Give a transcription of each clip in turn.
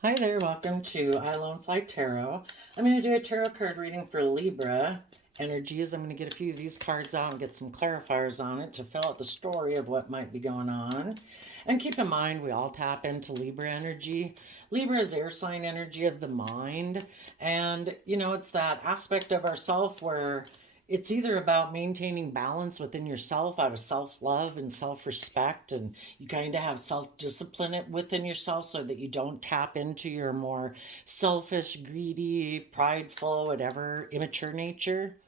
Hi there, welcome to I Lone Fly Tarot. I'm going to do a tarot card reading for Libra energies. I'm going to get a few of these cards out and get some clarifiers on it to fill out the story of what might be going on. And keep in mind, we all tap into Libra energy. Libra is air sign energy of the mind. And, it's that aspect of ourself where it's either about maintaining balance within yourself out of self-love and self-respect, and you kind of have self-discipline within yourself so that you don't tap into your more selfish, greedy, prideful, whatever, immature nature.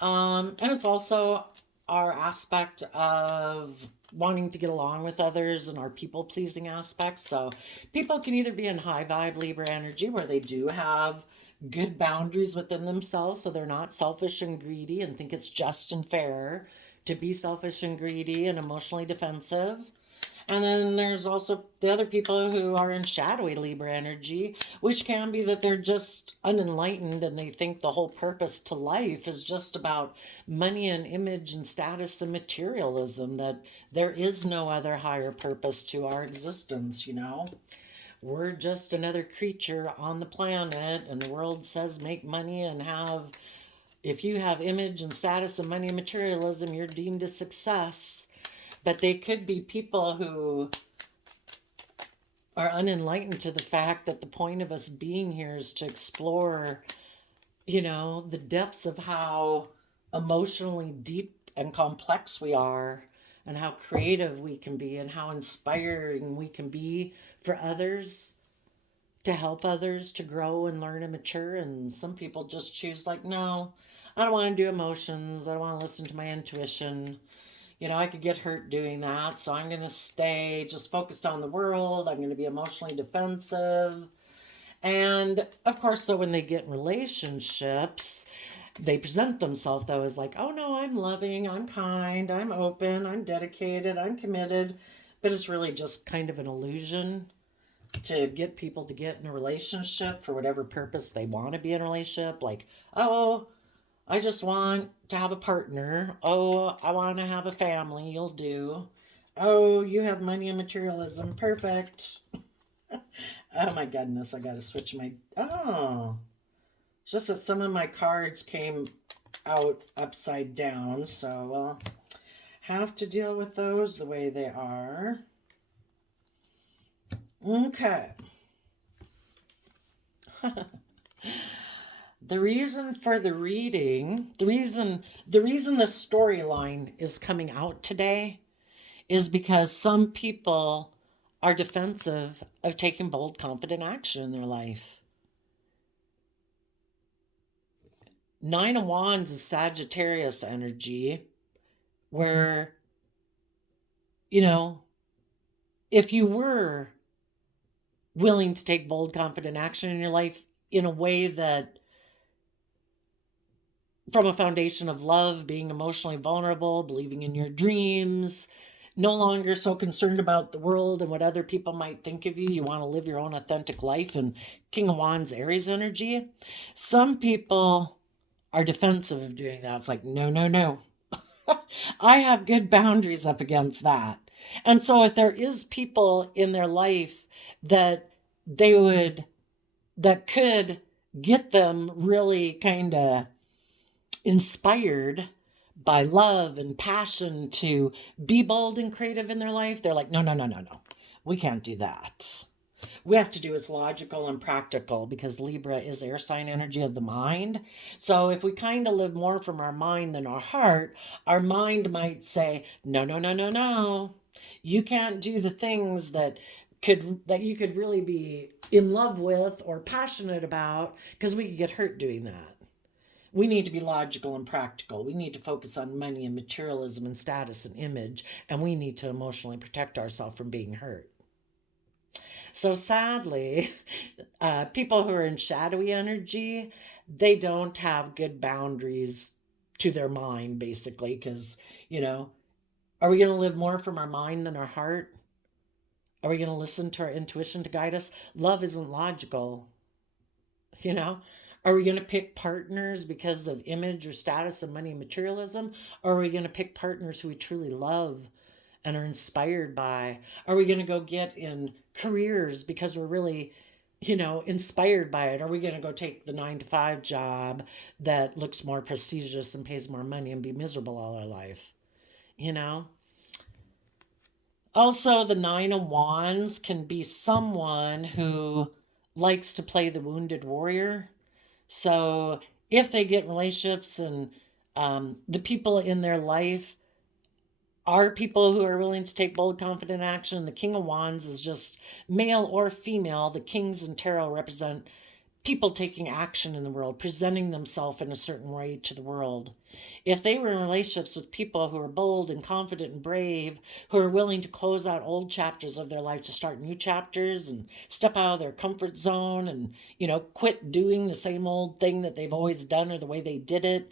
And it's also our aspect of wanting to get along with others and our people pleasing aspects. So people can either be in high vibe Libra energy where they do have good boundaries within themselves, so they're not selfish and greedy and think it's just and fair to be selfish and greedy and emotionally defensive. And then there's also the other people who are in shadowy Libra energy, which can be that they're just unenlightened and they think the whole purpose to life is just about money and image and status and materialism, that there is no other higher purpose to our existence. We're just another creature on the planet, and the world says make money and have, if you have image and status and money and materialism, you're deemed a success. But they could be people who are unenlightened to the fact that the point of us being here is to explore, the depths of how emotionally deep and complex we are, and how creative we can be, and how inspiring we can be for others, to help others to grow and learn and mature. And some people just choose, like, no, I don't want to do emotions. I don't want to listen to my intuition. I could get hurt doing that. So I'm going to stay just focused on the world. I'm going to be emotionally defensive. And of course, so when they get in relationships, they present themselves, though, as like, oh no, I'm loving, I'm kind, I'm open, I'm dedicated, I'm committed. But it's really just kind of an illusion to get people to get in a relationship for whatever purpose they want to be in a relationship. Like, oh, I just want to have a partner. Oh, I want to have a family. You'll do. Oh, you have money and materialism. Perfect. Oh my goodness, I got to switch my. Oh, it's just that some of my cards came out upside down, so we'll have to deal with those the way they are. Okay. The reason for the reading, the reason the storyline is coming out today is because some people are defensive of taking bold, confident action in their life. Nine of Wands is Sagittarius energy, where, you know, if you were willing to take bold, confident action in your life in a way that, from a foundation of love, being emotionally vulnerable, believing in your dreams, no longer so concerned about the world and what other people might think of you. You want to live your own authentic life. And King of Wands, Aries energy. Some people are defensive of doing that. It's like, no, no, no. I have good boundaries up against that. And so if there is people in their life that they would, that could get them really kind of inspired by love and passion to be bold and creative in their life, they're like, no, no, no, no, no. We can't do that. We have to do is logical and practical, because Libra is air sign energy of the mind. So if we kind of live more from our mind than our mind might say, no, no, no, no, no. You can't do the things that you could really be in love with or passionate about, because we could get hurt doing that. We need to be logical and practical. We need to focus on money and materialism and status and image, and we need to emotionally protect ourselves from being hurt. So sadly, people who are in shadowy energy, they don't have good boundaries to their mind, basically, because, are we going to live more from our mind than our heart? Are we going to listen to our intuition to guide us? Love isn't logical. You know, are we going to pick partners because of image or status and money and materialism? Or are we going to pick partners who we truly love and are inspired by? Are we going to go get in careers because we're really inspired by it? Are we going to go take the 9 to 5 job that looks more prestigious and pays more money and be miserable all our life? You know? Also, the 9 of Wands can be someone who likes to play the wounded warrior. So if they get in relationships and the people in their life are people who are willing to take bold, confident action, the King of Wands is just male or female. The kings in tarot represent people taking action in the world, presenting themselves in a certain way to the world. If they were in relationships with people who are bold and confident and brave, who are willing to close out old chapters of their life to start new chapters and step out of their comfort zone and, quit doing the same old thing that they've always done or the way they did it,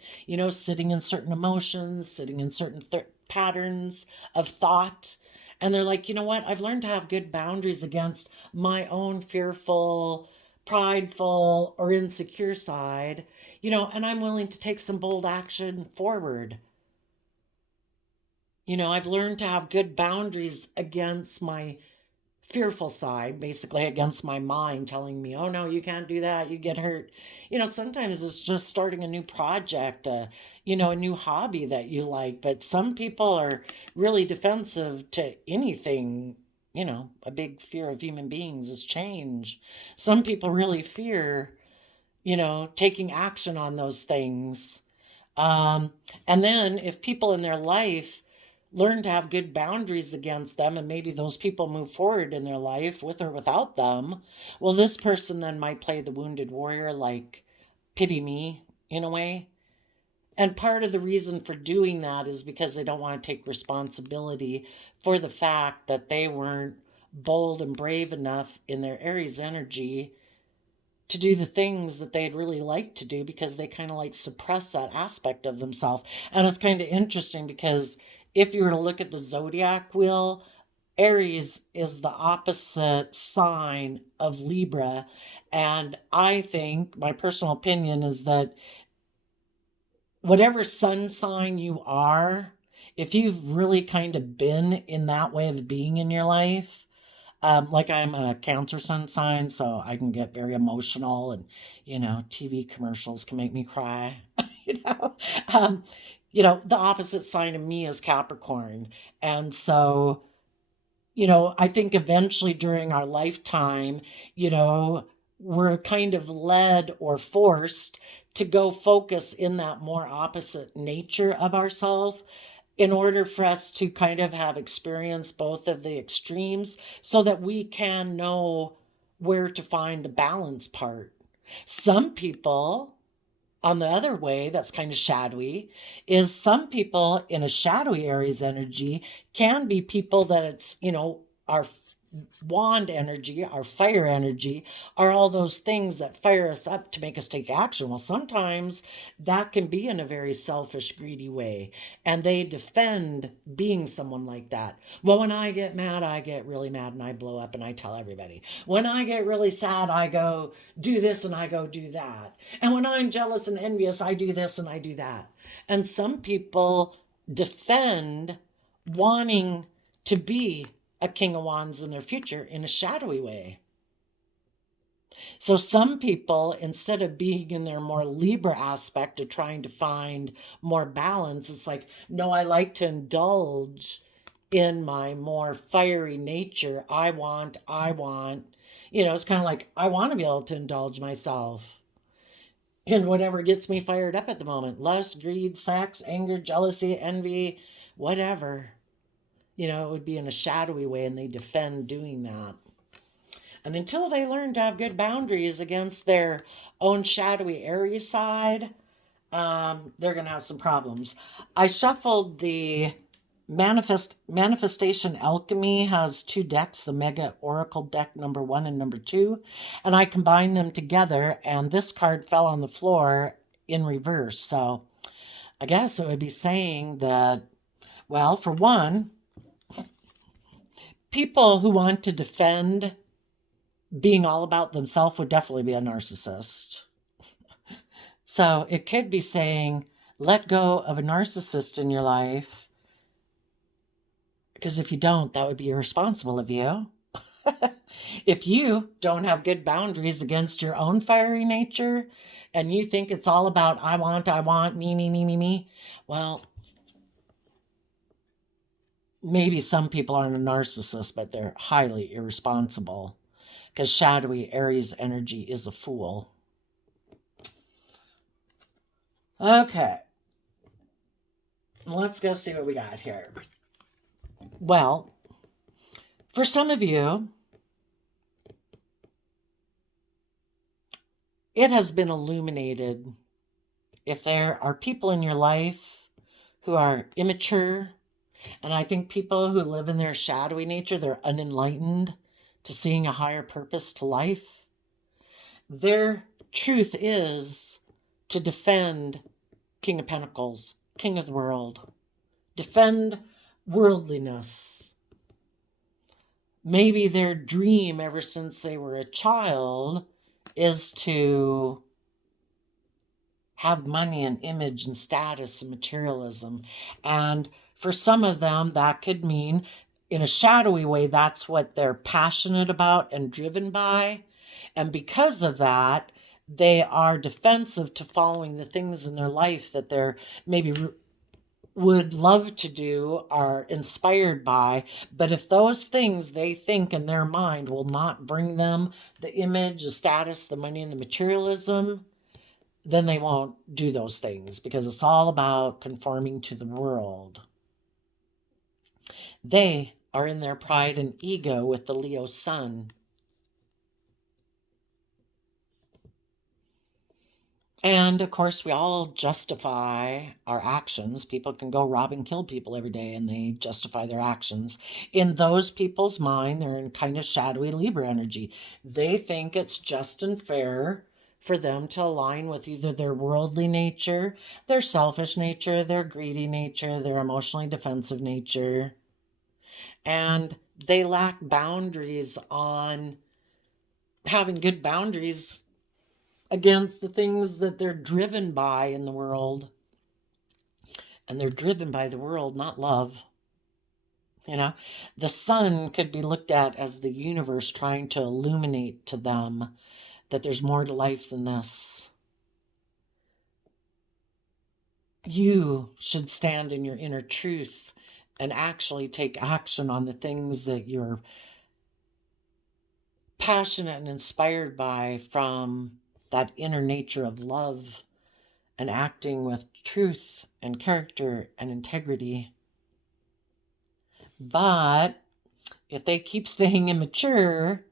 sitting in certain emotions, sitting in certain patterns of thought. And they're like, you know what? I've learned to have good boundaries against my own fearful, prideful, or insecure side, and I'm willing to take some bold action forward. I've learned to have good boundaries against my fearful side, basically against my mind telling me, oh no, you can't do that, you get hurt. Sometimes it's just starting a new project, a new hobby that you like, but some people are really defensive to anything. A big fear of human beings is change. Some people really fear, taking action on those things. And then if people in their life learn to have good boundaries against them, and maybe those people move forward in their life with or without them, well, this person then might play the wounded warrior, like pity me in a way. And part of the reason for doing that is because they don't want to take responsibility for the fact that they weren't bold and brave enough in their Aries energy to do the things that they'd really like to do, because they kind of like suppress that aspect of themselves. And it's kind of interesting because if you were to look at the zodiac wheel, Aries is the opposite sign of Libra. And I think my personal opinion is that whatever sun sign you are, if you've really kind of been in that way of being in your life, like I'm a Cancer sun sign, so I can get very emotional, and TV commercials can make me cry. you know, um, the opposite sign of me is Capricorn, and so I think eventually during our lifetime, we're kind of led or forced to go focus in that more opposite nature of ourselves in order for us to kind of have experienced both of the extremes so that we can know where to find the balance part. Some people, on the other way, that's kind of shadowy, is some people in a shadowy Aries energy can be people that it's, are wand energy, our fire energy, are all those things that fire us up to make us take action. Well, sometimes that can be in a very selfish, greedy way, and they defend being someone like that. Well, when I get mad, I get really mad and I blow up and I tell everybody. When I get really sad, I go do this and I go do that. And when I'm jealous and envious, I do this and I do that. And some people defend wanting to be a King of Wands in their future in a shadowy way. So some people, instead of being in their more Libra aspect of trying to find more balance, it's like, no, I like to indulge in my more fiery nature. I want. It's kind of like, I want to be able to indulge myself in whatever gets me fired up at the moment. Lust, greed, sex, anger, jealousy, envy, whatever. It would be in a shadowy way, and they defend doing that. And until they learn to have good boundaries against their own shadowy Aries side, they're going to have some problems. I shuffled the Manifestation Alchemy has 2 decks, the Mega Oracle deck number 1 and number 2, and I combined them together, and this card fell on the floor in reverse. So I guess it would be saying that, well, for one, people who want to defend being all about themselves would definitely be a narcissist. So it could be saying, let go of a narcissist in your life, because if you don't, that would be irresponsible of you. If you don't have good boundaries against your own fiery nature and you think it's all about I want, me, well, maybe some people aren't a narcissist, but they're highly irresponsible because shadowy Aries energy is a fool. Okay. Let's go see what we got here. Well, for some of you, it has been illuminated. If there are people in your life who are immature, and I think people who live in their shadowy nature, they're unenlightened to seeing a higher purpose to life, their truth is to defend King of Pentacles, King of the world, defend worldliness. Maybe their dream ever since they were a child is to have money and image and status and materialism. And for some of them, that could mean, in a shadowy way, that's what they're passionate about and driven by. And because of that, they are defensive to following the things in their life that they're maybe would love to do, are inspired by. But if those things they think in their mind will not bring them the image, the status, the money, and the materialism, then they won't do those things, because it's all about conforming to the world. They are in their pride and ego with the Leo sun. And of course, we all justify our actions. People can go rob and kill people every day and they justify their actions. In those people's mind, they're in kind of shadowy Libra energy. They think it's just and fair for them to align with either their worldly nature, their selfish nature, their greedy nature, their emotionally defensive nature. And they lack boundaries on having good boundaries against the things that they're driven by in the world. And they're driven by the world, not love. You know, the sun could be looked at as the universe trying to illuminate to them that there's more to life than this. You should stand in your inner truth and actually take action on the things that you're passionate and inspired by from that inner nature of love and acting with truth and character and integrity. But if they keep staying immature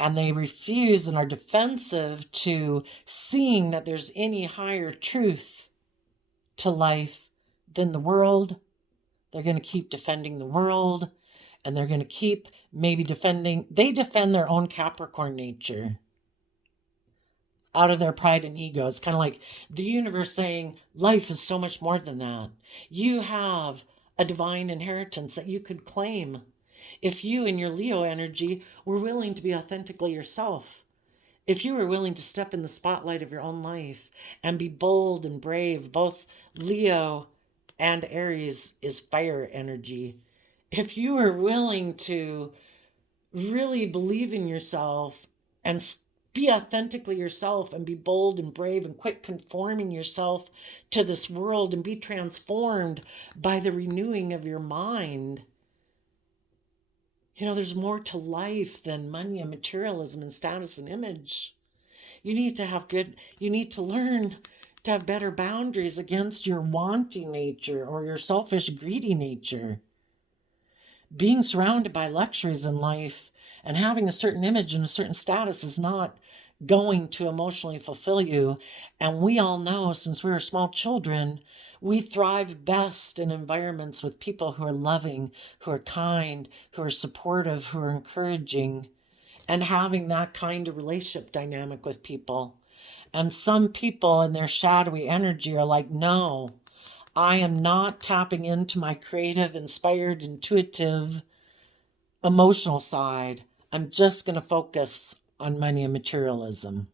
and they refuse and are defensive to seeing that there's any higher truth to life than the world, they're going to keep defending the world, and they're going to keep maybe they defend their own Capricorn nature out of their pride and ego. It's kind of like the universe saying, life is so much more than that. You have a divine inheritance that you could claim if you in your Leo energy were willing to be authentically yourself. If you were willing to step in the spotlight of your own life and be bold and brave. Both Leo and Aries is fire energy. If you were willing to really believe in yourself and be authentically yourself and be bold and brave and quit conforming yourself to this world and be transformed by the renewing of your mind. You know, there's more to life than money and materialism and status and image. You need to learn to have better boundaries against your wanting nature or your selfish, greedy nature. Being surrounded by luxuries in life and having a certain image and a certain status is not going to emotionally fulfill you. And we all know, since we were small children, we thrive best in environments with people who are loving, who are kind, who are supportive, who are encouraging, and having that kind of relationship dynamic with people. And some people in their shadowy energy are like, no, I am not tapping into my creative, inspired, intuitive, emotional side. I'm just going to focus on money and materialism.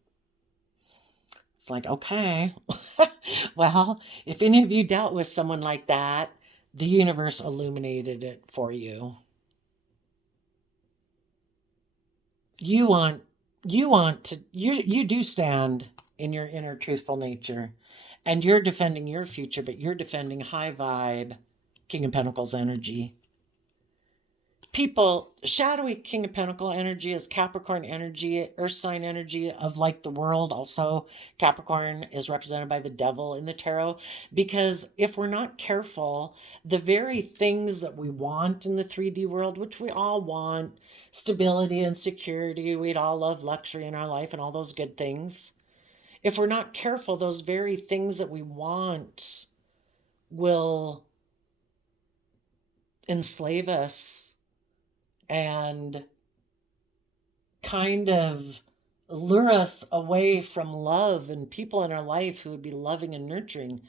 It's like, okay, well, if any of you dealt with someone like that, the universe illuminated it for you. You want you do stand in your inner truthful nature, and you're defending your future, but you're defending high vibe King of Pentacles energy. People, shadowy King of Pentacle energy is Capricorn energy, earth sign energy of like the world. Also, Capricorn is represented by the devil in the tarot, because if we're not careful, the very things that we want in the 3D world, which we all want, stability and security, we'd all love luxury in our life and all those good things. If we're not careful, those very things that we want will enslave us and kind of lure us away from love and people in our life who would be loving and nurturing.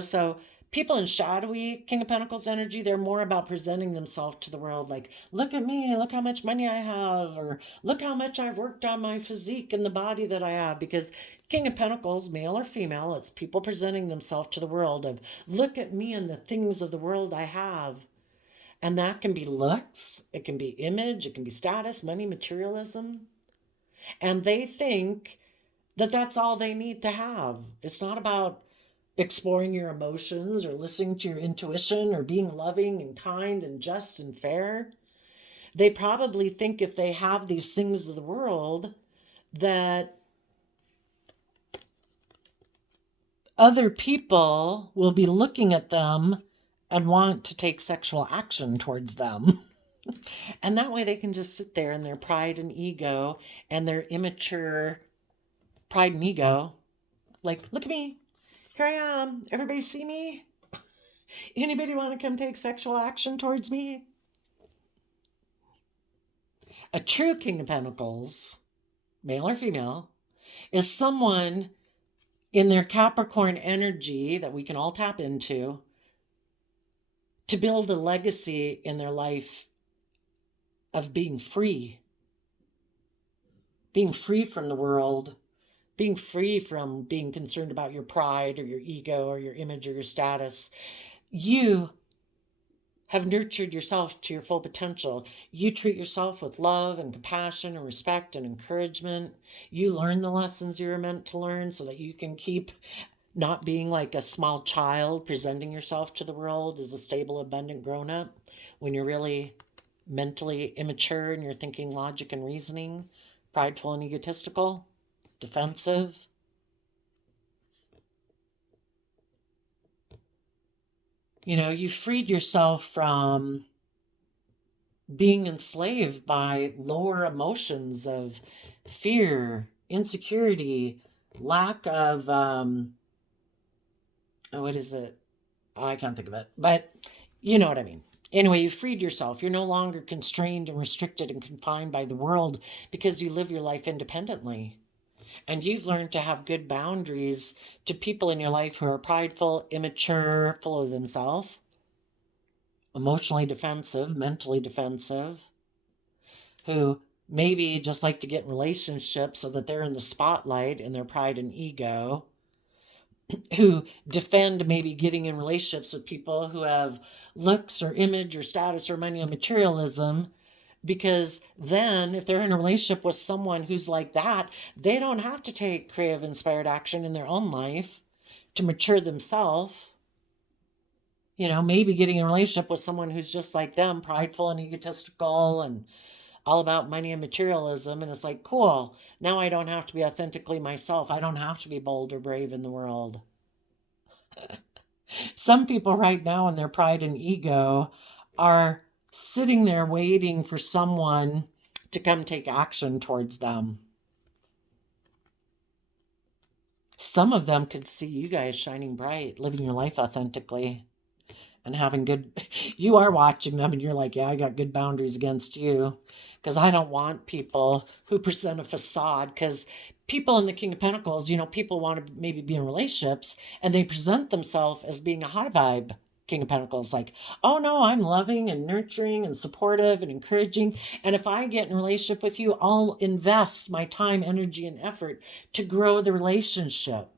So people in shadowy King of Pentacles energy, they're more about presenting themselves to the world like, look at me, look how much money I have, or look how much I've worked on my physique and the body that I have. Because King of Pentacles, male or female, it's people presenting themselves to the world of, look at me and the things of the world I have. And that can be looks, it can be image, it can be status, money, materialism. And they think that that's all they need to have. It's not about exploring your emotions or listening to your intuition or being loving and kind and just and fair. They probably think if they have these things of the world that other people will be looking at them and want to take sexual action towards them. And that way they can just sit there in their pride and ego and their immature pride and ego. Like, look at me. Here I am. Everybody see me? Anybody want to come take sexual action towards me? A true King of Pentacles, male or female, is someone in their Capricorn energy that we can all tap into to build a legacy in their life of being free from the world, being free from being concerned about your pride or your ego or your image or your status. You have nurtured yourself to your full potential. You treat yourself with love and compassion and respect and encouragement. You learn the lessons you're meant to learn so that you can keep not being like a small child, presenting yourself to the world as a stable, abundant grown-up when you're really mentally immature and you're thinking logic and reasoning, prideful and egotistical, defensive. You freed yourself from being enslaved by lower emotions of fear, insecurity, lack of, what is it? Oh, I can't think of it, but you know what I mean. Anyway, you freed yourself. You're no longer constrained and restricted and confined by the world because you live your life independently. And you've learned to have good boundaries to people in your life who are prideful, immature, full of themselves, emotionally defensive, mentally defensive, who maybe just like to get in relationships so that they're in the spotlight in their pride and ego, who defend maybe getting in relationships with people who have looks or image or status or money or materialism, because then if they're in a relationship with someone who's like that, they don't have to take creative inspired action in their own life to mature themselves. Maybe getting in a relationship with someone who's just like them, prideful and egotistical and all about money and materialism. And it's like, cool, now I don't have to be authentically myself. I don't have to be bold or brave in the world. Some people right now in their pride and ego are sitting there waiting for someone to come take action towards them. Some of them could see you guys shining bright, living your life authentically and having good, you are watching them and you're like, yeah, I got good boundaries against you because I don't want people who present a facade. Because people in the King of Pentacles, people want to maybe be in relationships and they present themselves as being a high vibe King of Pentacles, like, oh no, I'm loving and nurturing and supportive and encouraging. And if I get in a relationship with you, I'll invest my time, energy, and effort to grow the relationship.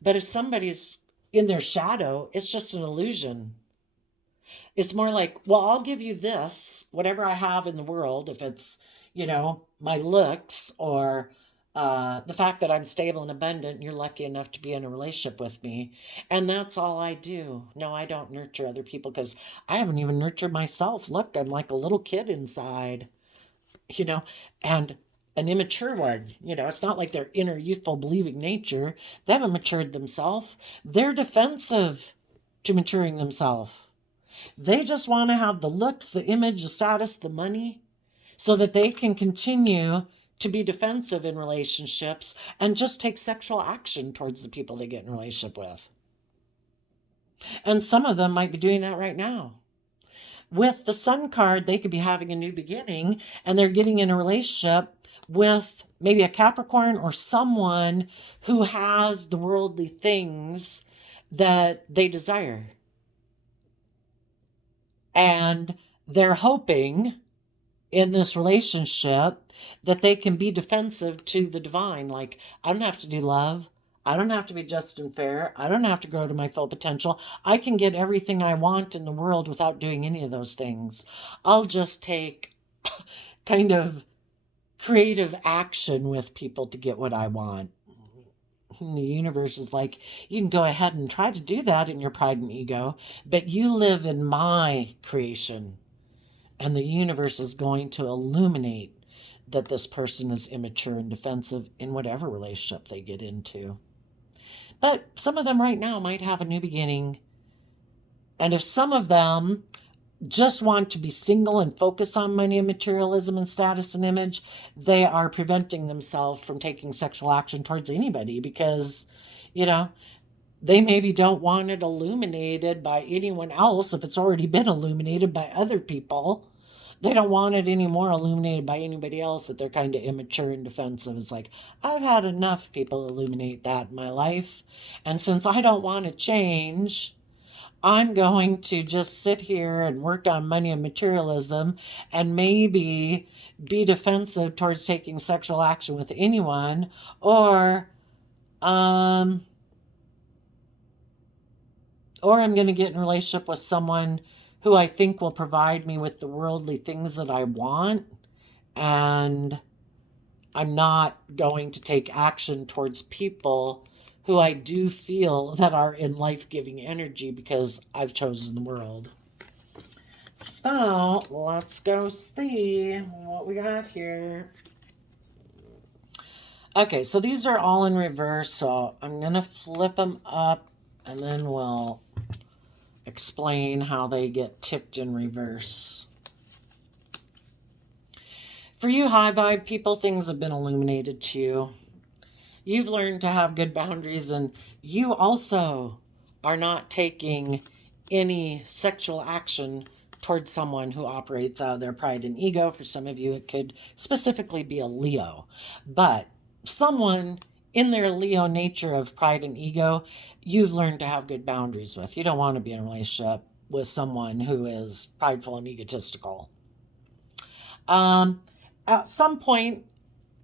But if somebody's in their shadow, it's just an illusion. It's more like, well, I'll give you this, whatever I have in the world. If it's, my looks or the fact that I'm stable and abundant, and you're lucky enough to be in a relationship with me. And that's all I do. No, I don't nurture other people because I haven't even nurtured myself. Look, I'm like a little kid inside, you know, and an immature one. It's not like their inner youthful believing nature. They haven't matured themselves. They're defensive to maturing themselves. They just want to have the looks, the image, the status, the money, so that they can continue to be defensive in relationships and just take sexual action towards the people they get in a relationship with. And some of them might be doing that right now. With the Sun card, they could be having a new beginning and they're getting in a relationship with maybe a Capricorn or someone who has the worldly things that they desire. And they're hoping in this relationship that they can be defensive to the divine. Like, I don't have to do love. I don't have to be just and fair. I don't have to grow to my full potential. I can get everything I want in the world without doing any of those things. I'll just take kind of creative action with people to get what I want. And the universe is like, you can go ahead and try to do that in your pride and ego, but you live in my creation. And the universe is going to illuminate that this person is immature and defensive in whatever relationship they get into. But some of them right now might have a new beginning. And if some of them just want to be single and focus on money and materialism and status and image, they are preventing themselves from taking sexual action towards anybody because, they maybe don't want it illuminated by anyone else if it's already been illuminated by other people. They don't want it anymore illuminated by anybody else, that they're kind of immature and defensive. It's like, I've had enough people illuminate that in my life. And since I don't want to change, I'm going to just sit here and work on money and materialism and maybe be defensive towards taking sexual action with anyone, or I'm going to get in a relationship with someone who I think will provide me with the worldly things that I want, and I'm not going to take action towards people who I do feel that are in life-giving energy because I've chosen the world. So let's go see what we got here. Okay, so these are all in reverse, so I'm going to flip them up and then we'll explain how they get tipped in reverse. For you high vibe people, things have been illuminated to you. You've learned to have good boundaries, and you also are not taking any sexual action towards someone who operates out of their pride and ego. For some of you, it could specifically be a Leo. But someone in their Leo nature of pride and ego, you've learned to have good boundaries with. You don't want to be in a relationship with someone who is prideful and egotistical. At some point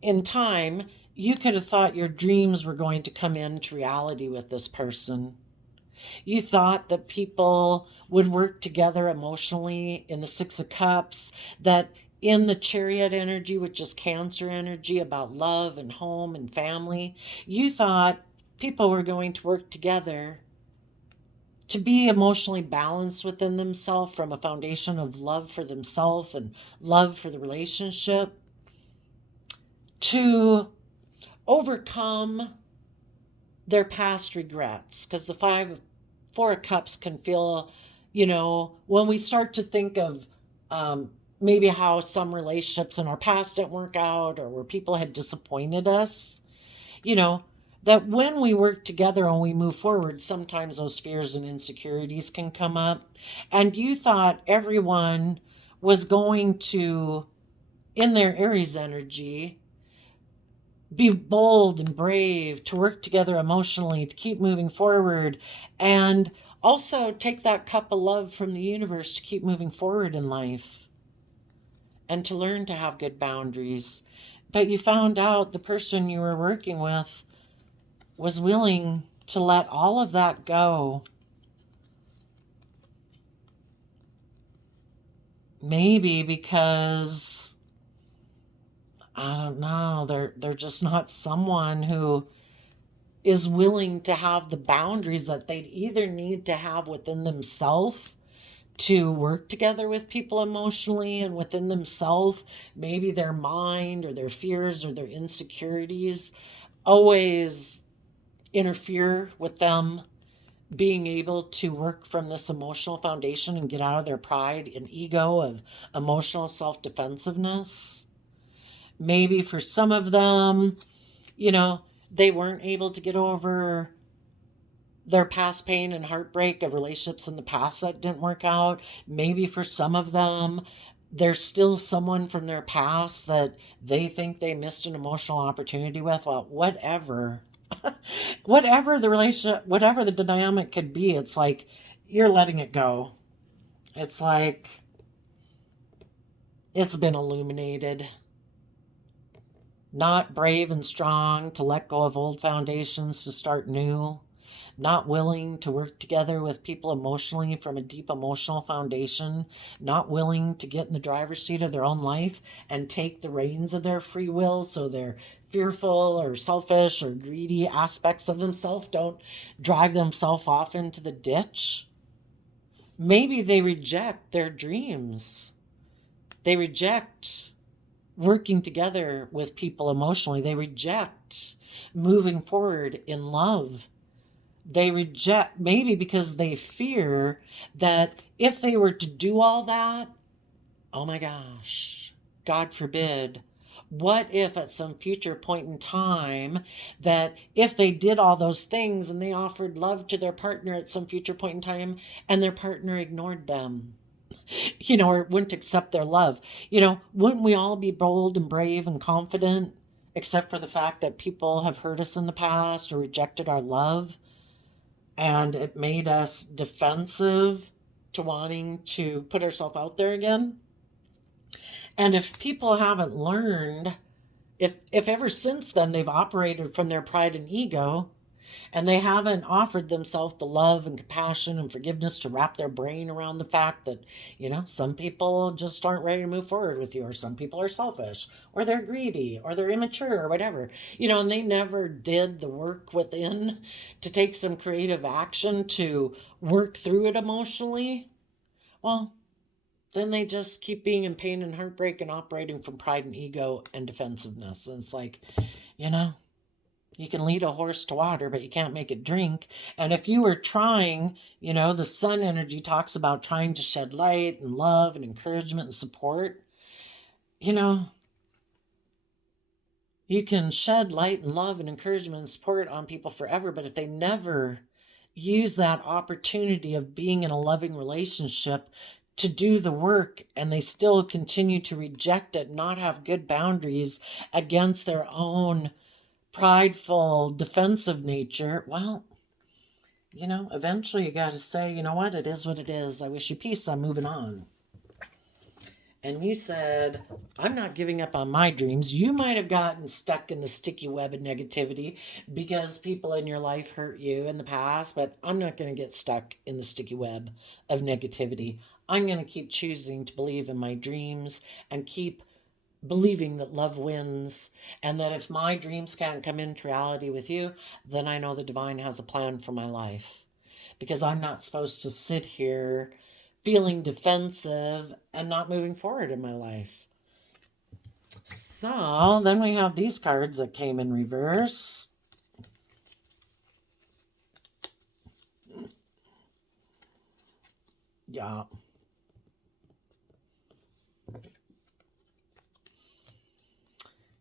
in time, you could have thought your dreams were going to come into reality with this person. You thought that people would work together emotionally in the Six of Cups, that in the Chariot energy, which is Cancer energy, about love and home and family, you thought people were going to work together to be emotionally balanced within themselves from a foundation of love for themselves and love for the relationship, to overcome their past regrets. Because the Four of Cups can feel, when we start to think of maybe how some relationships in our past didn't work out, or where people had disappointed us, that when we work together and we move forward, sometimes those fears and insecurities can come up. And you thought everyone was going to, in their Aries energy, be bold and brave, to work together emotionally, to keep moving forward, and also take that cup of love from the universe to keep moving forward in life, and to learn to have good boundaries. But you found out the person you were working with was willing to let all of that go. Maybe because I don't know. They're just not someone who is willing to have the boundaries that they'd either need to have within themselves to work together with people emotionally and within themselves, maybe their mind or their fears or their insecurities always interfere with them being able to work from this emotional foundation and get out of their pride and ego of emotional self-defensiveness. Maybe for some of them, you know, they weren't able to get over their past pain and heartbreak of relationships in the past that didn't work out. Maybe for some of them, there's still someone from their past that they think they missed an emotional opportunity with. Well, whatever. Whatever the relationship, whatever the dynamic could be, it's like you're letting it go. It's like it's been illuminated. Not brave and strong to let go of old foundations to start new. Not willing to work together with people emotionally from a deep emotional foundation. Not willing to get in the driver's seat of their own life and take the reins of their free will, so their fearful or selfish or greedy aspects of themselves don't drive themselves off into the ditch. Maybe they reject their dreams. They reject working together with people emotionally. They reject moving forward in love. They reject, maybe because they fear that if they were to do all that, oh my gosh, God forbid, what if at some future point in time that if they did all those things and they offered love to their partner at some future point in time and their partner ignored them, or wouldn't accept their love, wouldn't we all be bold and brave and confident, except for the fact that people have hurt us in the past or rejected our love? And it made us defensive to wanting to put ourselves out there again. And if people haven't learned, if ever since then they've operated from their pride and ego, and they haven't offered themselves the love and compassion and forgiveness to wrap their brain around the fact that, some people just aren't ready to move forward with you, or some people are selfish, or they're greedy, or they're immature, or whatever, and they never did the work within to take some creative action to work through it emotionally, well, then they just keep being in pain and heartbreak and operating from pride and ego and defensiveness. And it's like, you can lead a horse to water, but you can't make it drink. And if you were trying, the sun energy talks about trying to shed light and love and encouragement and support. You can shed light and love and encouragement and support on people forever, but if they never use that opportunity of being in a loving relationship to do the work, and they still continue to reject it, not have good boundaries against their own prideful, defensive nature, well, eventually you got to say, you know what, it is what it is. I wish you peace. I'm moving on. And you said, I'm not giving up on my dreams. You might have gotten stuck in the sticky web of negativity because people in your life hurt you in the past, but I'm not going to get stuck in the sticky web of negativity. I'm going to keep choosing to believe in my dreams and keep believing that love wins, and that if my dreams can't come into reality with you, then I know the divine has a plan for my life, because I'm not supposed to sit here feeling defensive and not moving forward in my life. So then we have these cards that came in reverse. Yeah.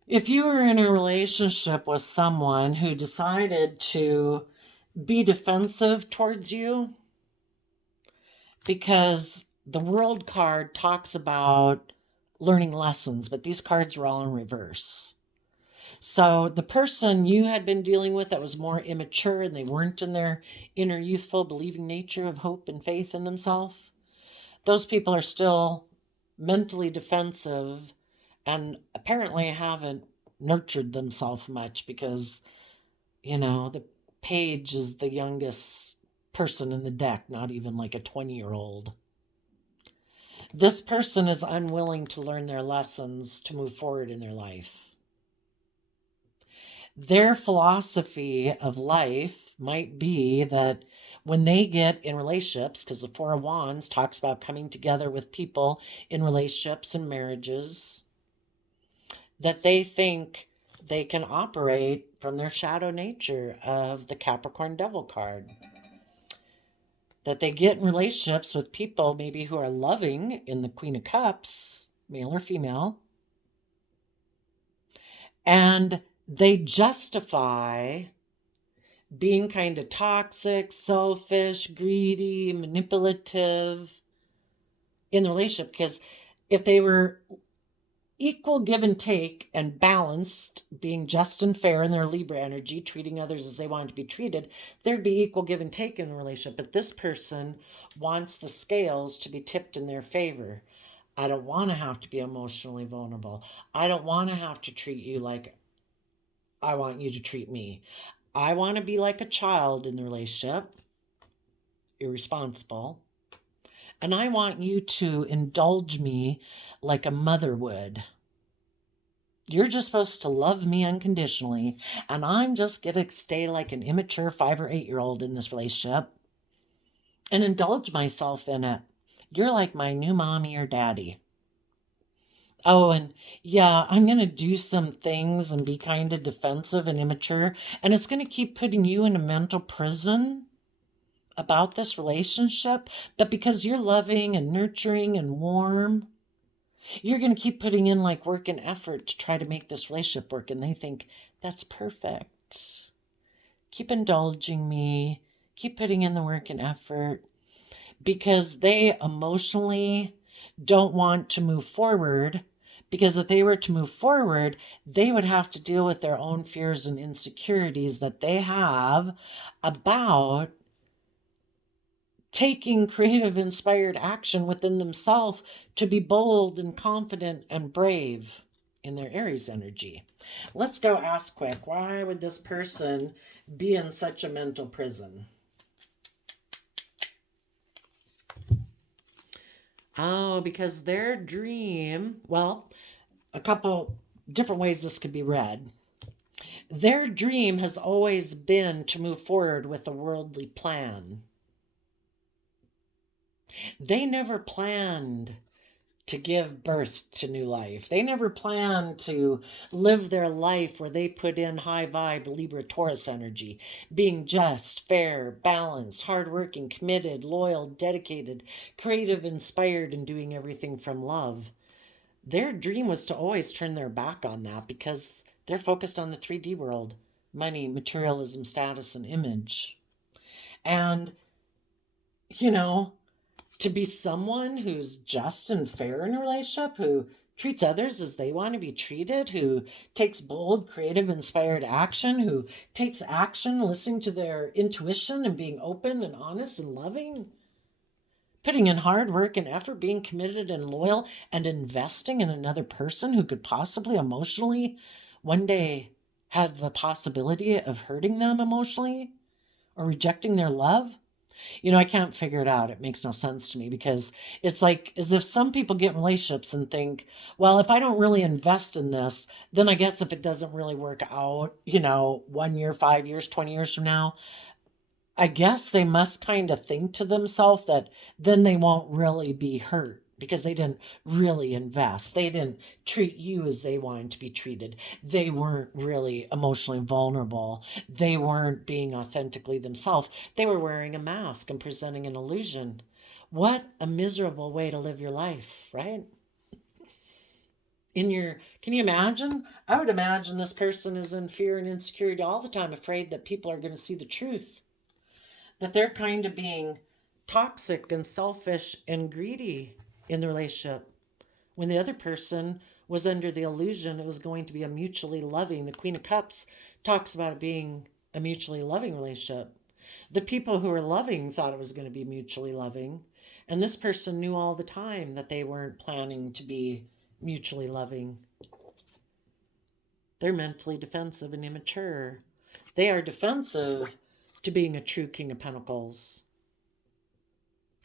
If you were in a relationship with someone who decided to be defensive towards you, because the World card talks about learning lessons, but these cards were all in reverse. So the person you had been dealing with that was more immature and they weren't in their inner youthful believing nature of hope and faith in themselves, those people are still mentally defensive and apparently haven't nurtured themselves much, because, the page is the youngest person in the deck, not even like a 20-year-old. This person is unwilling to learn their lessons to move forward in their life. Their philosophy of life might be that when they get in relationships, because the Four of Wands talks about coming together with people in relationships and marriages, that they think they can operate from their shadow nature of the Capricorn Devil card. That they get in relationships with people maybe who are loving in the Queen of Cups, male or female, and they justify being kind of toxic, selfish, greedy, manipulative in the relationship, because if they were equal give and take and balanced, being just and fair in their Libra energy, treating others as they want to be treated, there'd be equal give and take in the relationship. But this person wants the scales to be tipped in their favor. I don't want to have to be emotionally vulnerable. I don't want to have to treat you like I want you to treat me. I want to be like a child in the relationship, irresponsible. And I want you to indulge me like a mother would. You're just supposed to love me unconditionally, and I'm just going to stay like an immature 5 or 8-year-old in this relationship and indulge myself in it. You're like my new mommy or daddy. Oh, and yeah, I'm going to do some things and be kind of defensive and immature, and it's going to keep putting you in a mental prison about this relationship, but because you're loving and nurturing and warm, you're going to keep putting in like work and effort to try to make this relationship work, and they think that's perfect. Keep indulging me, keep putting in the work and effort, because they emotionally don't want to move forward, because if they were to move forward, they would have to deal with their own fears and insecurities that they have about taking creative, inspired action within themselves to be bold and confident and brave in their Aries energy. Let's go ask quick, why would this person be in such a mental prison? Oh, because their dream, well, a couple different ways this could be read. Their dream has always been to move forward with a worldly plan. They never planned to give birth to new life. They never planned to live their life where they put in high vibe Libra Taurus energy, being just, fair, balanced, hardworking, committed, loyal, dedicated, creative, inspired, and doing everything from love. Their dream was to always turn their back on that because they're focused on the 3D world: money, materialism, status, and image. And, you know, to be someone who's just and fair in a relationship, who treats others as they want to be treated, who takes bold, creative, inspired action, who takes action listening to their intuition and being open and honest and loving, putting in hard work and effort, being committed and loyal, and investing in another person who could possibly emotionally one day have the possibility of hurting them emotionally or rejecting their love. You know, I can't figure it out. It makes no sense to me, because it's like as if some people get in relationships and think, well, if I don't really invest in this, then I guess if it doesn't really work out, 1 year, 5 years, 20 years from now, I guess they must kind of think to themselves that then they won't really be hurt because they didn't really invest. They didn't treat you as they wanted to be treated. They weren't really emotionally vulnerable. They weren't being authentically themselves. They were wearing a mask and presenting an illusion. What a miserable way to live your life, right? Can you imagine? I would imagine this person is in fear and insecurity all the time, afraid that people are going to see the truth. That they're kind of being toxic and selfish and greedy in the relationship, when the other person was under the illusion it was going to be a mutually loving. The Queen of Cups talks about it being a mutually loving relationship. The people who were loving thought it was going to be mutually loving, and this person knew all the time that they weren't planning to be mutually loving. They're mentally defensive and immature. They are defensive to being a true King of Pentacles.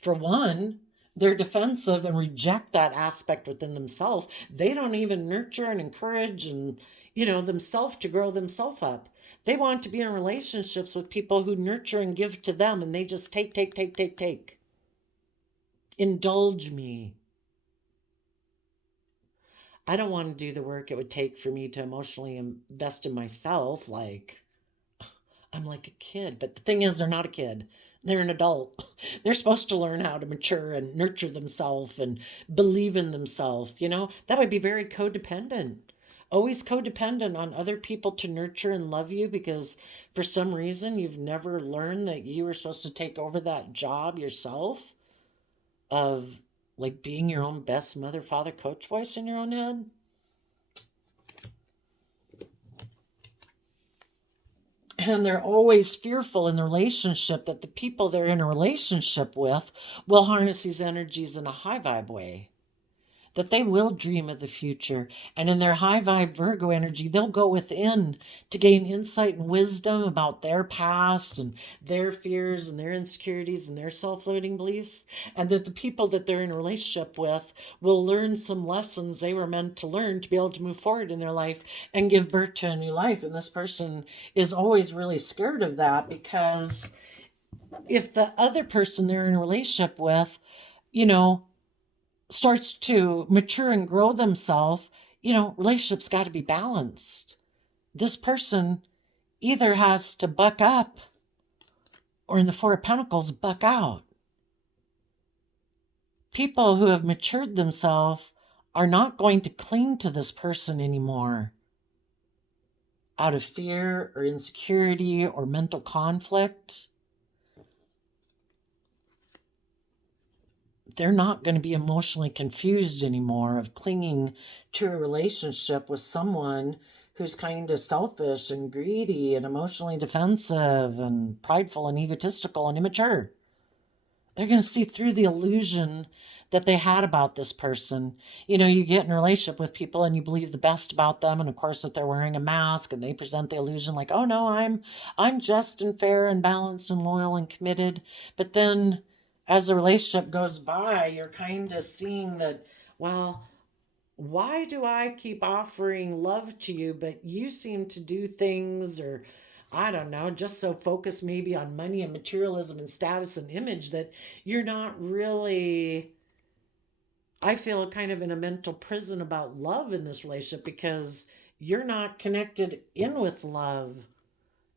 For one, They're defensive and reject that aspect within themselves. They don't even nurture and encourage and, themselves to grow themselves up. They want to be in relationships with people who nurture and give to them, and they just take, take, take, take, take. Indulge me. I don't want to do the work it would take for me to emotionally invest in myself. Like, I'm like a kid. But the thing is, they're not a kid. They're an adult. They're supposed to learn how to mature and nurture themselves and believe in themselves. That would be very codependent. Always codependent on other people to nurture and love you because for some reason you've never learned that you were supposed to take over that job yourself of like being your own best mother, father, coach voice in your own head. And they're always fearful in the relationship that the people they're in a relationship with will harness these energies in a high vibe way, that they will dream of the future. And in their high vibe Virgo energy, they'll go within to gain insight and wisdom about their past and their fears and their insecurities and their self-limiting beliefs. And that the people that they're in a relationship with will learn some lessons they were meant to learn to be able to move forward in their life and give birth to a new life. And this person is always really scared of that because if the other person they're in a relationship with, starts to mature and grow themselves, relationships got to be balanced. This person either has to buck up or in the Four of Pentacles, buck out. People who have matured themselves are not going to cling to this person anymore out of fear or insecurity or mental conflict. They're not going to be emotionally confused anymore of clinging to a relationship with someone who's kind of selfish and greedy and emotionally defensive and prideful and egotistical and immature. They're going to see through the illusion that they had about this person. You get in a relationship with people and you believe the best about them, and of course that they're wearing a mask and they present the illusion like, oh no, I'm just and fair and balanced and loyal and committed. But then as the relationship goes by, you're kind of seeing that, well, why do I keep offering love to you, but you seem to do things, or I don't know, just so focused maybe on money and materialism and status and image that you're not really, I feel kind of in a mental prison about love in this relationship because you're not connected in with love.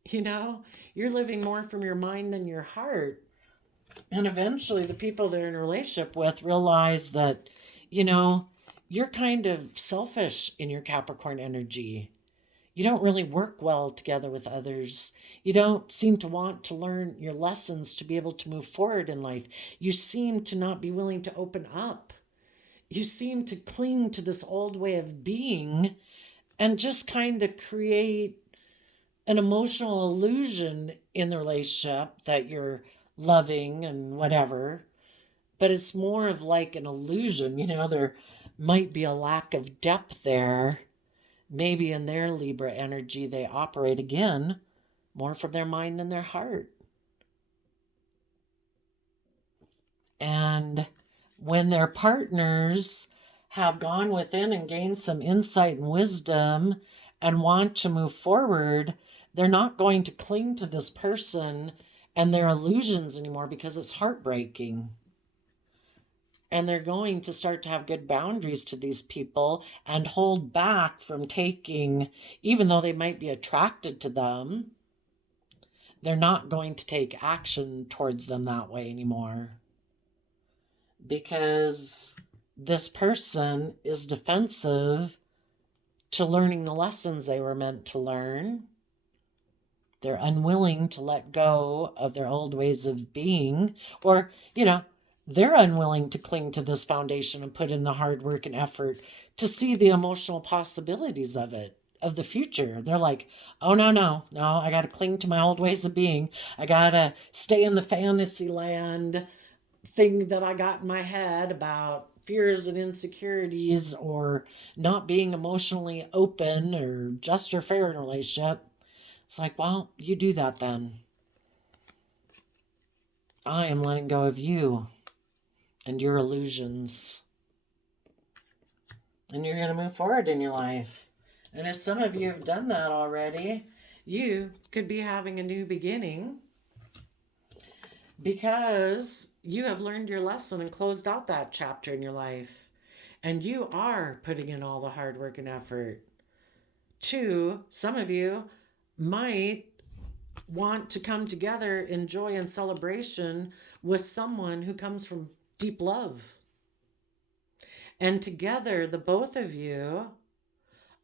You're living more from your mind than your heart. And eventually the people they're in a relationship with realize that, you're kind of selfish in your Capricorn energy. You don't really work well together with others. You don't seem to want to learn your lessons to be able to move forward in life. You seem to not be willing to open up. You seem to cling to this old way of being and just kind of create an emotional illusion in the relationship that you're loving and whatever. But it's more of like an illusion. There might be a lack of depth there. Maybe in their Libra energy, they operate again more from their mind than their heart. And when their partners have gone within and gained some insight and wisdom and want to move forward, they're not going to cling to this person and their illusions anymore because it's heartbreaking. And they're going to start to have good boundaries to these people and hold back from taking, even though they might be attracted to them, they're not going to take action towards them that way anymore. Because this person is defensive to learning the lessons they were meant to learn. They're unwilling to let go of their old ways of being, or, they're unwilling to cling to this foundation and put in the hard work and effort to see the emotional possibilities of it, of the future. They're like, oh, no, I got to cling to my old ways of being. I got to stay in the fantasy land thing that I got in my head about fears and insecurities or not being emotionally open or just or fair in a relationship. It's like, well, you do that then. I am letting go of you. and your illusions. And you're going to move forward in your life. And if some of you have done that already, you could be having a new beginning because you have learned your lesson and closed out that chapter in your life. And you are putting in all the hard work and effort. Two, some of you might want to come together in joy and celebration with someone who comes from deep love. And together, the both of you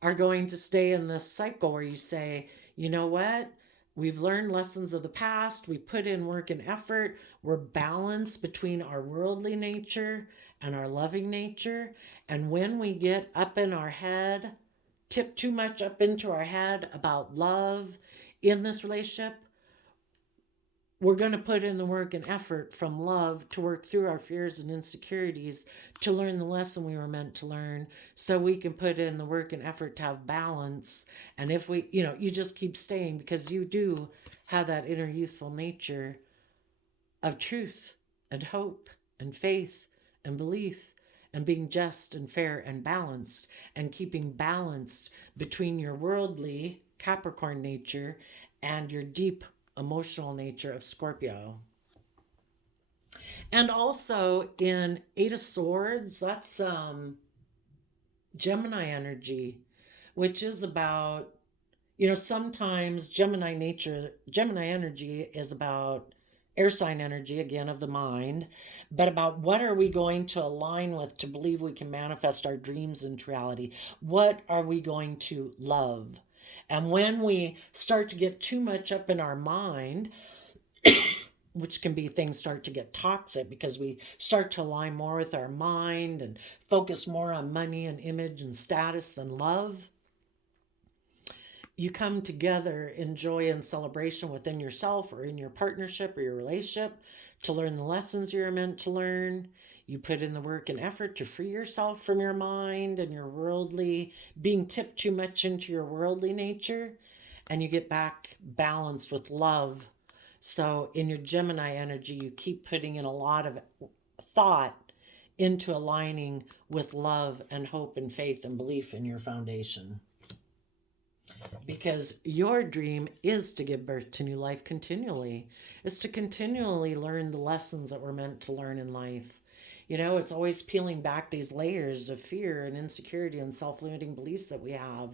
are going to stay in this cycle where you say, you know what? We've learned lessons of the past. We put in work and effort. We're balanced between our worldly nature and our loving nature. And when we get up in our head, tip too much up into our head about love in this relationship, we're going to put in the work and effort from love to work through our fears and insecurities to learn the lesson we were meant to learn, so we can put in the work and effort to have balance. And if we, you just keep staying because you do have that inner youthful nature of truth and hope and faith and belief and being just and fair and balanced and keeping balanced between your worldly Capricorn nature and your deep emotional nature of Scorpio. And also in Eight of Swords, that's Gemini energy, which is about, sometimes Gemini energy is about air sign energy, again, of the mind, but about what are we going to align with to believe we can manifest our dreams into reality? What are we going to love? And when we start to get too much up in our mind, which can be things start to get toxic because we start to align more with our mind and focus more on money and image and status than love, you come together in joy and celebration within yourself or in your partnership or your relationship to learn the lessons you're meant to learn. You put in the work and effort to free yourself from your mind and your worldly, being tipped too much into your worldly nature, and you get back balanced with love. So in your Gemini energy, you keep putting in a lot of thought into aligning with love and hope and faith and belief in your foundation. Because your dream is to give birth to new life continually. It's to continually learn the lessons that we're meant to learn in life. It's always peeling back these layers of fear and insecurity and self-limiting beliefs that we have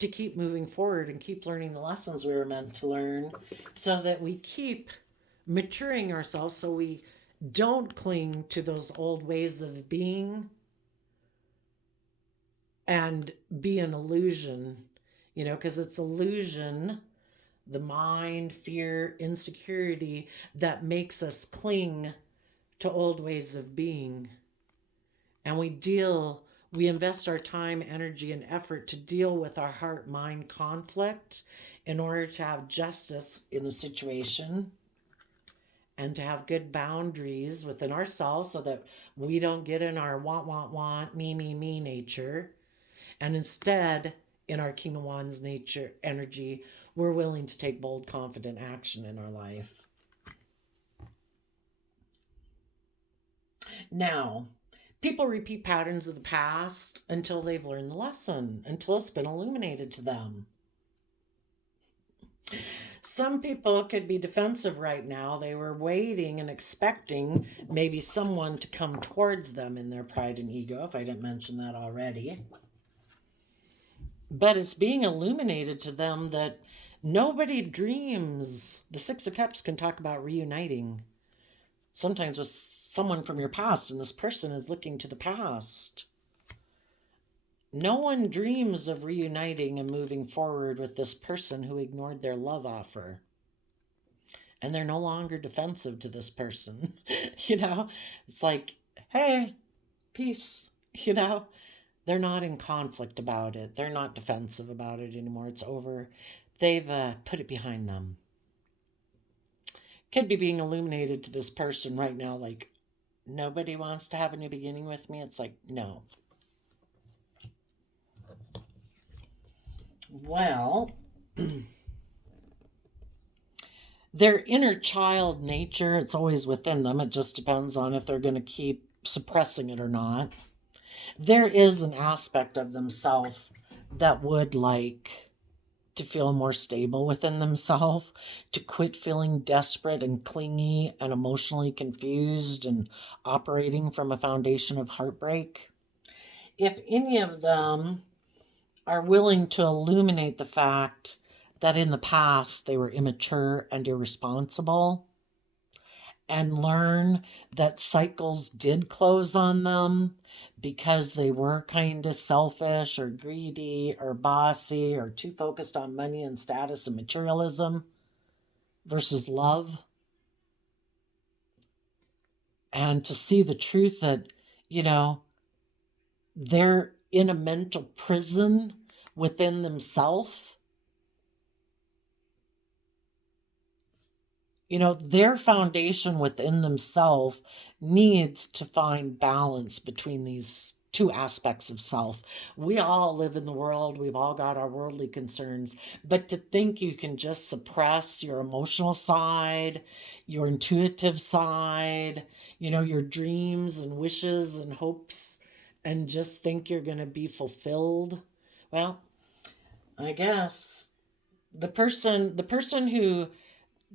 to keep moving forward and keep learning the lessons we were meant to learn so that we keep maturing ourselves, so we don't cling to those old ways of being and be an illusion, because it's illusion, the mind, fear, insecurity that makes us cling to old ways of being. And we invest our time, energy, and effort to deal with our heart-mind conflict in order to have justice in the situation and to have good boundaries within ourselves so that we don't get in our want, me nature. And instead, in our King of Wands nature energy, we're willing to take bold, confident action in our life. Now, people repeat patterns of the past until they've learned the lesson, until it's been illuminated to them. Some people could be defensive right now. They were waiting and expecting maybe someone to come towards them in their pride and ego, if I didn't mention that already. But it's being illuminated to them that nobody dreams. The Six of Cups can talk about reuniting. Sometimes with someone from your past, and this person is looking to the past. No one dreams of reuniting and moving forward with this person who ignored their love offer. And they're no longer defensive to this person. It's like, hey, peace, They're not in conflict about it. They're not defensive about it anymore. It's over. They've put it behind them. Could be being illuminated to this person right now, like, nobody wants to have a new beginning with me. It's like, no. Well, their inner child nature, it's always within them. It just depends on if they're going to keep suppressing it or not, there is an aspect of themselves that would like to feel more stable within themselves, to quit feeling desperate and clingy and emotionally confused and operating from a foundation of heartbreak. If any of them are willing to illuminate the fact that in the past they were immature and irresponsible, and learn that cycles did close on them because they were kind of selfish or greedy or bossy or too focused on money and status and materialism versus love. And to see the truth that, you know, they're in a mental prison within themselves. You know, their foundation within themselves needs to find balance between these two aspects of self. We all live in the world, we've all got our worldly concerns, but to think you can just suppress your emotional side, your intuitive side, you know, your dreams and wishes and hopes, and just think you're going to be fulfilled. Well, I guess the person who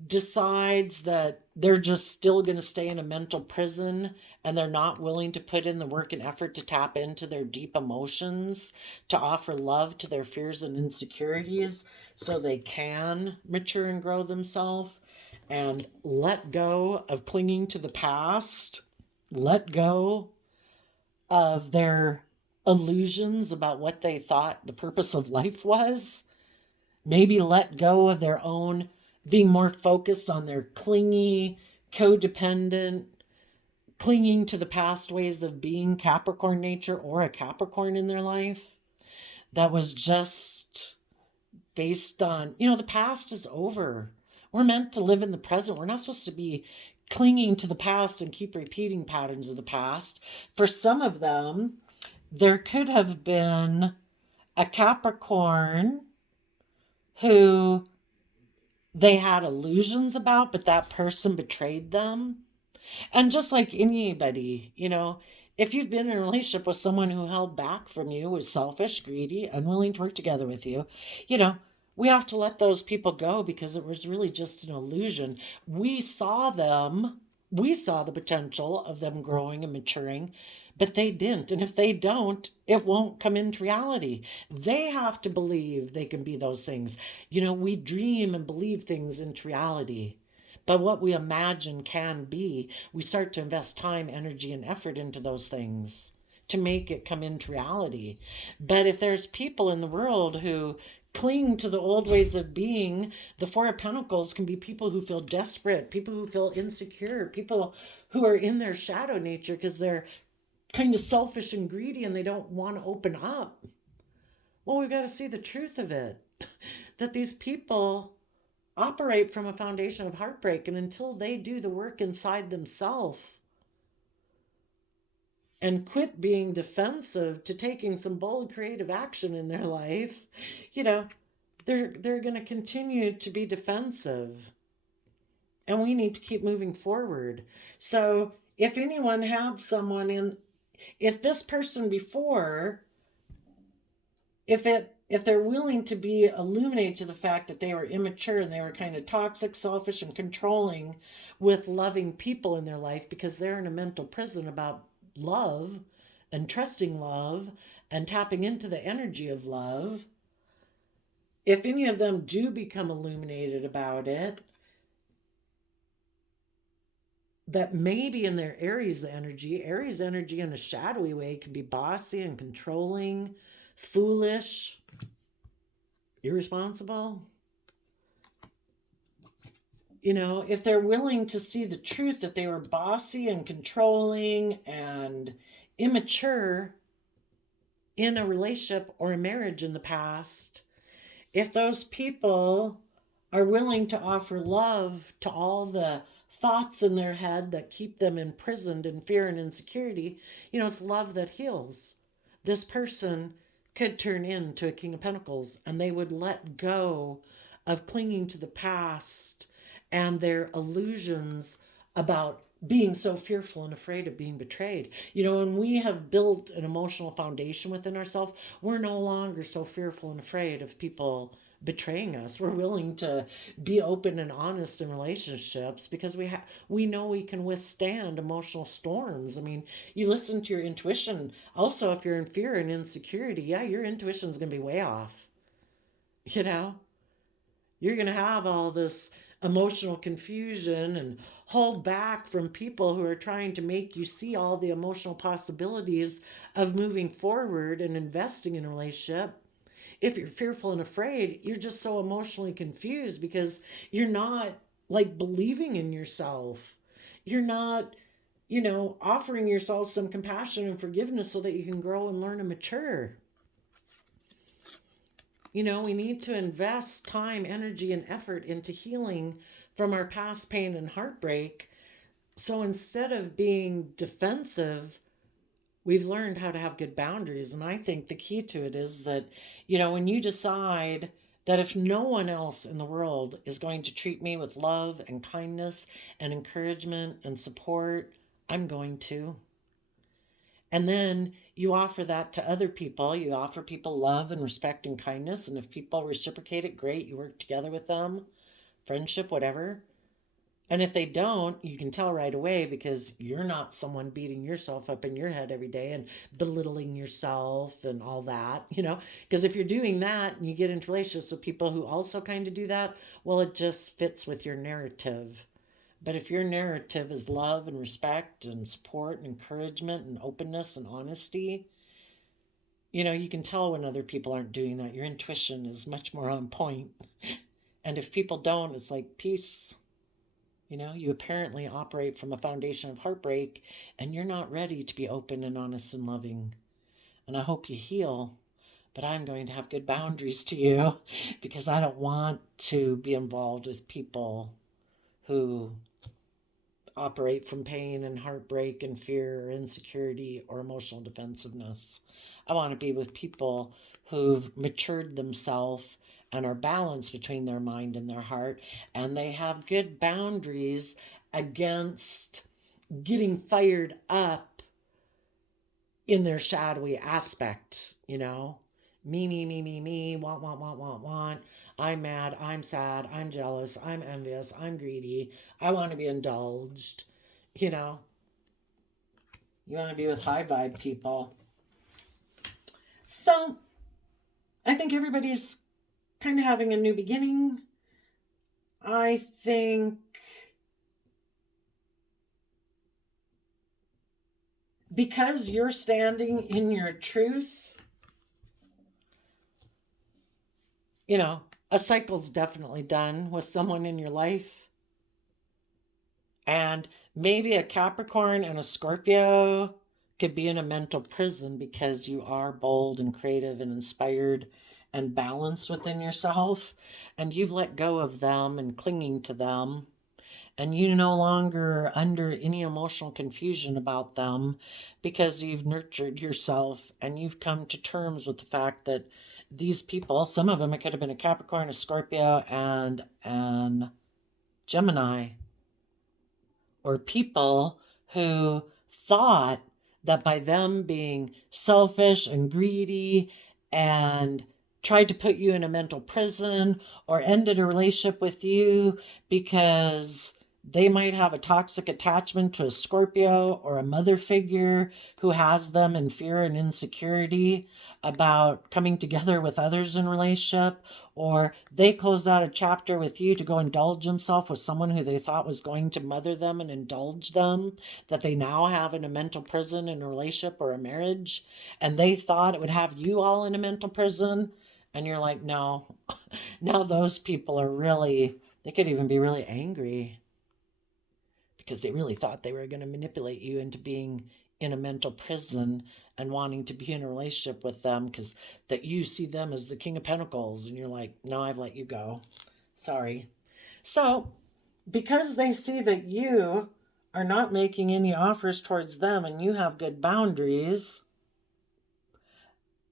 decides that they're just still going to stay in a mental prison and they're not willing to put in the work and effort to tap into their deep emotions, to offer love to their fears and insecurities so they can mature and grow themselves and let go of clinging to the past, let go of their illusions about what they thought the purpose of life was, maybe let go of their own being more focused on their clingy, codependent, clinging to the past ways of being Capricorn nature or a Capricorn in their life that was just based on, you know, the past is over. We're meant to live in the present. We're not supposed to be clinging to the past and keep repeating patterns of the past. For some of them, there could have been a Capricorn who they had illusions about, but that person betrayed them. And just like anybody, you know, if you've been in a relationship with someone who held back from you, was selfish, greedy, unwilling to work together with you, you know, we have to let those people go because it was really just an illusion. We saw them, we saw the potential of them growing and maturing, but they didn't. And if they don't, it won't come into reality. They have to believe they can be those things. You know, we dream and believe things into reality. But what we imagine can be, we start to invest time, energy, and effort into those things to make it come into reality. But if there's people in the world who cling to the old ways of being, the Four of Pentacles can be people who feel desperate, people who feel insecure, people who are in their shadow nature because they're kind of selfish and greedy and they don't want to open up. Well, we've got to see the truth of it, that these people operate from a foundation of heartbreak, and until they do the work inside themselves and quit being defensive to taking some bold creative action in their life, you know, they're going to continue to be defensive, and we need to keep moving forward. So if anyone had someone in, if this person before, if they're willing to be illuminated to the fact that they were immature and they were kind of toxic, selfish, and controlling with loving people in their life because they're in a mental prison about love and trusting love and tapping into the energy of love, if any of them do become illuminated about it, that maybe in their Aries energy in a shadowy way can be bossy and controlling, foolish, irresponsible. You know, if they're willing to see the truth that they were bossy and controlling and immature in a relationship or a marriage in the past, if those people are willing to offer love to all the thoughts in their head that keep them imprisoned in fear and insecurity, you know, it's love that heals. This person could turn into a King of Pentacles and they would let go of clinging to the past and their illusions about being so fearful and afraid of being betrayed. You know, when we have built an emotional foundation within ourselves, we're no longer so fearful and afraid of people betraying us. We're willing to be open and honest in relationships because we know we can withstand emotional storms. I mean, you listen to your intuition. Also, if you're in fear and insecurity, yeah, your intuition is going to be way off. You know, you're going to have all this emotional confusion and hold back from people who are trying to make you see all the emotional possibilities of moving forward and investing in a relationship. If you're fearful and afraid, you're just so emotionally confused because you're not like believing in yourself. You're not, offering yourself some compassion and forgiveness so that you can grow and learn and mature. We need to invest time, energy, and effort into healing from our past pain and heartbreak. So instead of being defensive, we've learned how to have good boundaries. And I think the key to it is that, when you decide that if no one else in the world is going to treat me with love and kindness and encouragement and support, I'm going to. And then you offer that to other people. You offer people love and respect and kindness. And if people reciprocate it, great. You work together with them, friendship, whatever. And if they don't, you can tell right away because you're not someone beating yourself up in your head every day and belittling yourself and all that, Because if you're doing that and you get into relationships with people who also kind of do that, well, it just fits with your narrative. But if your narrative is love and respect and support and encouragement and openness and honesty, you can tell when other people aren't doing that. Your intuition is much more on point. And if people don't, it's like peace. You apparently operate from a foundation of heartbreak and you're not ready to be open and honest and loving. And I hope you heal, but I'm going to have good boundaries to you because I don't want to be involved with people who operate from pain and heartbreak and fear or insecurity or emotional defensiveness. I want to be with people who've matured themselves and are balanced between their mind and their heart, and they have good boundaries against getting fired up in their shadowy aspect, me, want. I'm mad, I'm sad, I'm jealous, I'm envious, I'm greedy. I want to be indulged. You want to be with high vibe people. So I think everybody's kind of having a new beginning. I think because you're standing in your truth, a cycle's definitely done with someone in your life. And maybe a Capricorn and a Scorpio could be in a mental prison because you are bold and creative and inspired and balanced within yourself. And you've let go of them and clinging to them. And you no longer under any emotional confusion about them because you've nurtured yourself and you've come to terms with the fact that these people, some of them, it could have been a Capricorn, a Scorpio, and an Gemini, or people who thought that by them being selfish and greedy and tried to put you in a mental prison or ended a relationship with you because they might have a toxic attachment to a Scorpio or a mother figure who has them in fear and insecurity about coming together with others in a relationship, or they closed out a chapter with you to go indulge themselves with someone who they thought was going to mother them and indulge them, that they now have in a mental prison in a relationship or a marriage, and they thought it would have you all in a mental prison, and you're like, no. Now those people are really, they could even be really angry because they really thought they were going to manipulate you into being in a mental prison and wanting to be in a relationship with them because that you see them as the King of Pentacles and you're like, no, I've let you go. Sorry. So because they see that you are not making any offers towards them and you have good boundaries,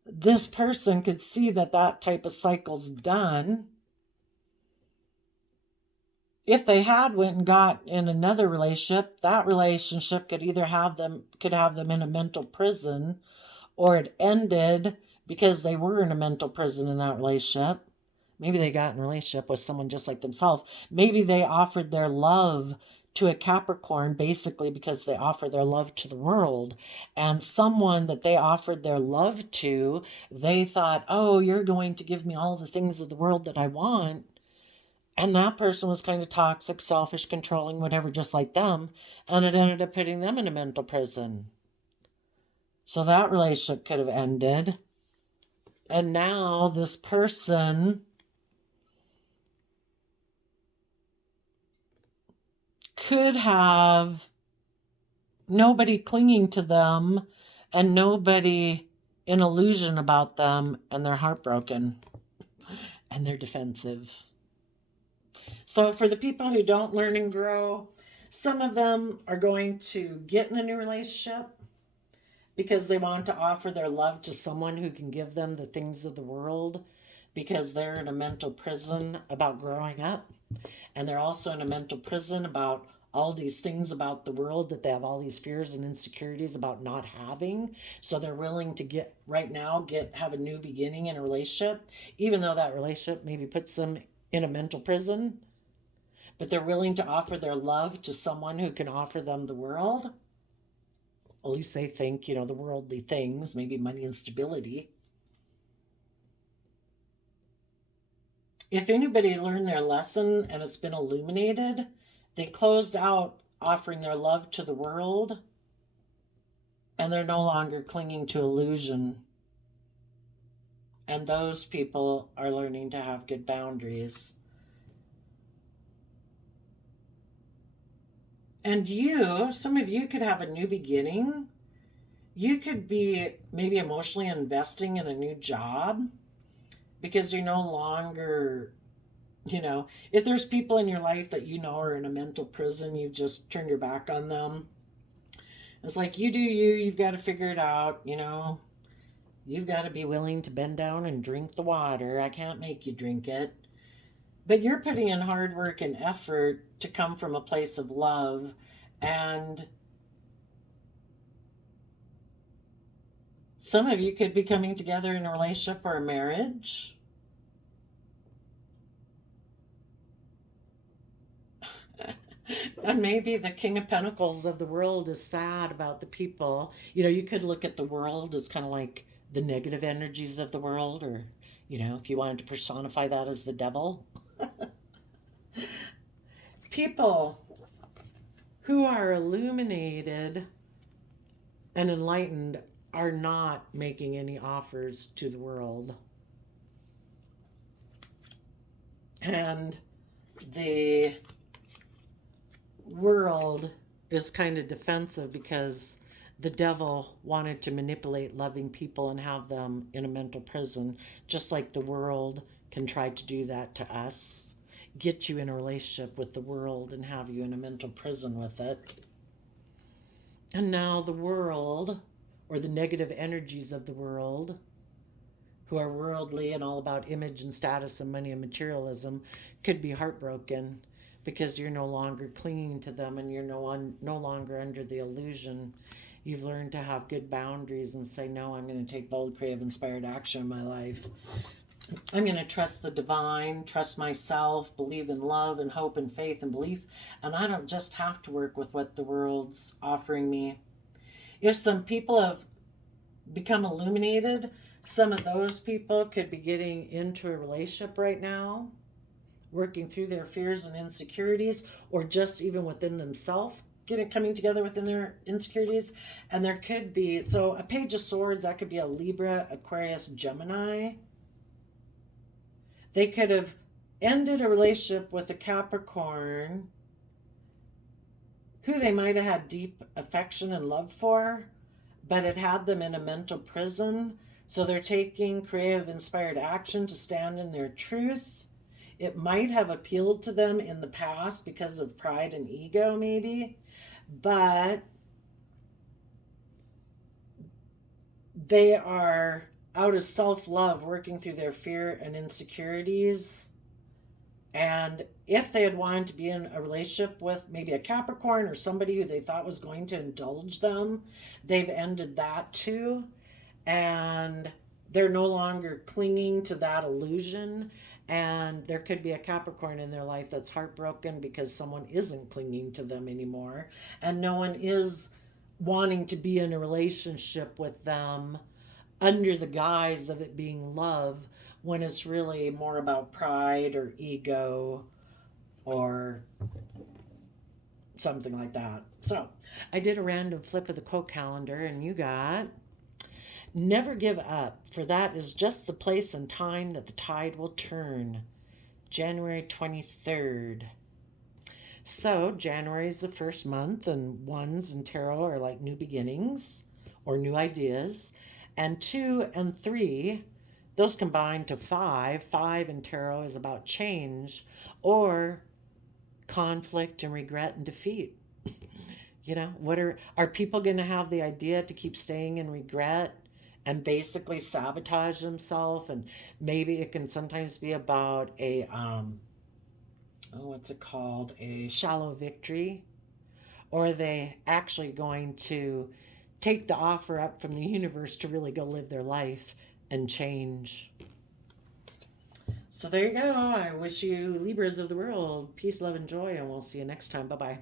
this person could see that that type of cycle's done. if they had went and got in another relationship, that relationship could either have them in a mental prison, or it ended because they were in a mental prison in that relationship. Maybe they got in a relationship with someone just like themselves. Maybe they offered their love to a Capricorn basically because they offer their love to the world. And someone that they offered their love to, they thought, oh, you're going to give me all the things of the world that I want. And that person was kind of toxic, selfish, controlling, whatever, just like them. And it ended up putting them in a mental prison. So that relationship could have ended. And now this person could have nobody clinging to them and nobody in illusion about them, and they're heartbroken and they're defensive. So for the people who don't learn and grow, some of them are going to get in a new relationship because they want to offer their love to someone who can give them the things of the world, because they're in a mental prison about growing up. And they're also in a mental prison about all these things about the world that they have all these fears and insecurities about not having. So they're willing to have a new beginning in a relationship, even though that relationship maybe puts them in a mental prison. But they're willing to offer their love to someone who can offer them the world. At least they think, the worldly things, maybe money and stability. If anybody learned their lesson and it's been illuminated, they closed out offering their love to the world, and they're no longer clinging to illusion. And those people are learning to have good boundaries. And some of you could have a new beginning. You could be maybe emotionally investing in a new job because you're no longer, if there's people in your life that are in a mental prison, you've just turned your back on them. It's like, you do you've got to figure it out, You've got to be willing to bend down and drink the water. I can't make you drink it. But you're putting in hard work and effort to come from a place of love. And some of you could be coming together in a relationship or a marriage. And maybe the King of Pentacles of the world is sad about the people. You could look at the world as kind of like the negative energies of the world, or, if you wanted to personify that as the devil. People who are illuminated and enlightened are not making any offers to the world. And the world is kind of defensive because the devil wanted to manipulate loving people and have them in a mental prison, just like the world can try to do that to us, get you in a relationship with the world and have you in a mental prison with it. And now the world, or the negative energies of the world, who are worldly and all about image and status and money and materialism, could be heartbroken because you're no longer clinging to them and you're no longer under the illusion. You've learned to have good boundaries and say, no, I'm going to take bold, creative, inspired action in my life. I'm going to trust the divine, trust myself, believe in love and hope and faith and belief. And I don't just have to work with what the world's offering me. If some people have become illuminated, some of those people could be getting into a relationship right now, working through their fears and insecurities, or just even within themselves, coming together within their insecurities. And there could be, so a Page of Swords, that could be a Libra, Aquarius, Gemini. They could have ended a relationship with a Capricorn who they might have had deep affection and love for, but it had them in a mental prison. So they're taking creative, inspired action to stand in their truth. It might have appealed to them in the past because of pride and ego, maybe, but they are out of self-love, working through their fear and insecurities. And if they had wanted to be in a relationship with maybe a Capricorn or somebody who they thought was going to indulge them, they've ended that too. And they're no longer clinging to that illusion. And there could be a Capricorn in their life that's heartbroken because someone isn't clinging to them anymore. And no one is wanting to be in a relationship with them under the guise of it being love, when it's really more about pride or ego or something like that. So I did a random flip of the quote calendar, and you got: never give up, for that is just the place and time that the tide will turn. January 23rd. So January is the first month, and ones in tarot are like new beginnings or new ideas. And 2 and 3, those combine to 5. 5 in tarot is about change or conflict and regret and defeat. You know, what are people going to have the idea to keep staying in regret and basically sabotage themselves? And maybe it can sometimes be about a what's it called, a shallow victory, or are they actually going to take the offer up from the universe to really go live their life and change? So there you go. I wish you, Libras of the world, peace, love, and joy, and we'll see you next time. Bye bye.